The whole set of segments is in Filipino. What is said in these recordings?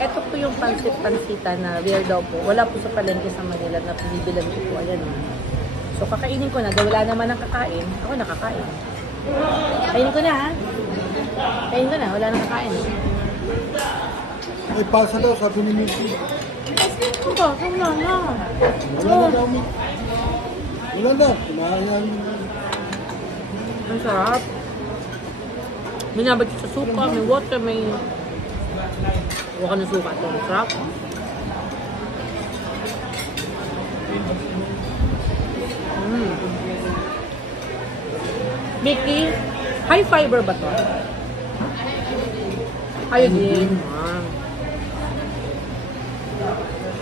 Ito po yung pansit-pansita na rare daw po. Wala po sa palengke sa Manila na pinibilan ko po. Ayan o. So, kakainin ko na. Dahil wala naman ang kakain. Ako nakakain. Kainin ko na ha. Kainin ko na. Wala nang kakain. May pasa daw, sabi ni Missy. Ito ba? Wala na. Wala na daw, Missy. Wala na. Kumain. Ang sarap. May nabag sa suka, may water, may... Huwag ka ng suka ito. Ang sarap. Mickey, high fiber ba ito? Iodine.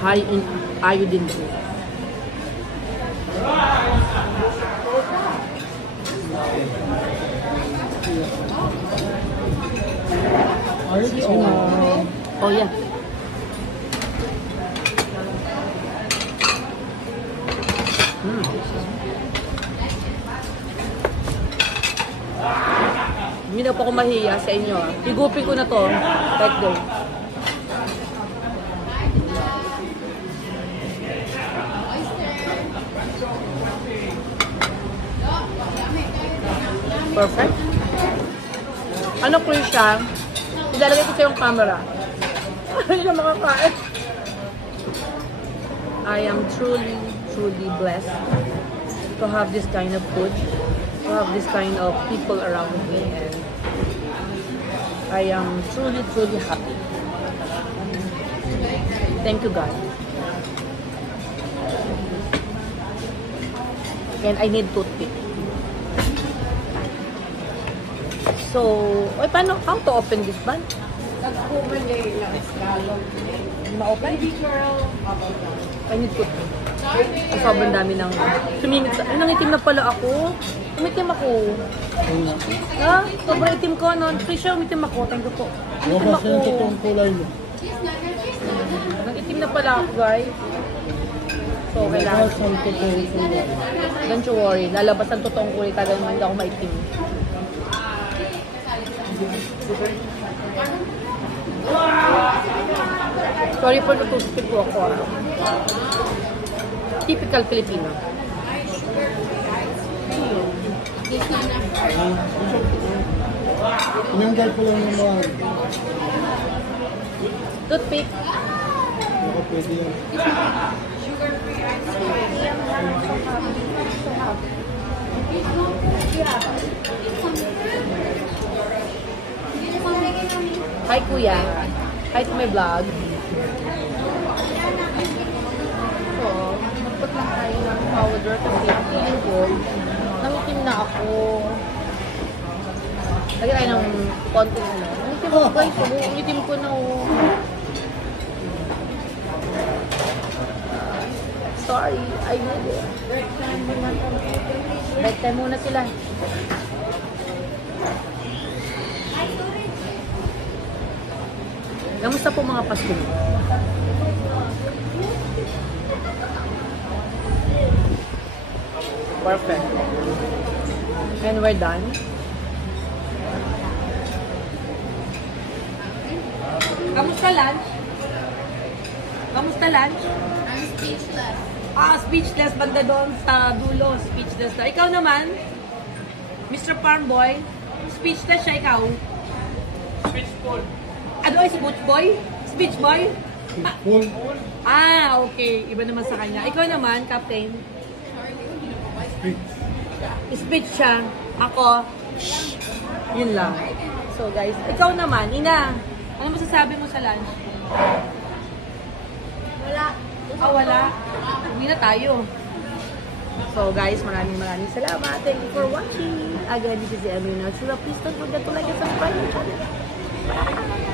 High in iodine po. Oh yeah. Hindi na po ako mahiya sa inyo. Higupin ko na to. Like this. Perfect. Ano ko siya? Ilalagay ko sa yung camera. Hindi na makakain. I am truly blessed to have this kind of food, to have this kind of people around me, and I am truly happy. Thank you, God. And I need toothpick. So, paano, how to open this one? Nag-overlay lang escalo. Ma-open? Baby girl. I need toothpick. Ang sobrang dami ng sumingit sa... Ay, nangitim na pala ako. Umitim ako. Ha? Sobrang itim ko, no? Trisha, umitim ako. Thank you po. Umitim ako. Yung totoong kulay mo. Nangitim na pala ako, guys. So, kailangan. Don't you worry. Lalabas ang totoong kulay. Talagang hindi ako maitim. Sorry for natutupid po ako. Typical Filipino. Inanggal ko lang naman. Toothpick. Baka pwede yan. Sugar-free ice cream. Hi, Kuya. Hi to my vlog. So, magput lang tayo ng powder kasi ang tingin ko, nangitim na ako. Lagyan tayo ng konting ano. Nangitim ako, guys. Nangitim ko na oh. Sorry, I need it. Break time muna. Break time muna sila. Kamusta po mga Pasko? Perfect. And we're done. Kamusta lunch? Kamusta lunch? I'm speechless. Speechless. Banda doon sa dulo. Speechless na. Ikaw naman, Mr. Farm Boy, speechless siya ikaw. Speechful. Ano ay si Butch Boy? Speech Boy? Full. Okay. Iba naman sa kanya. Ikaw naman, Captain. Speech siya. Ako, shh. Yun lang. So guys, ikaw naman, Ina. Ano masasabi mo sa lunch? Wala. Wala. Uwi na tayo. So guys, maraming salamat. Thank you for watching. Again, this is Emily Natsula. Please don't forget to like and subscribe my channel. Bye!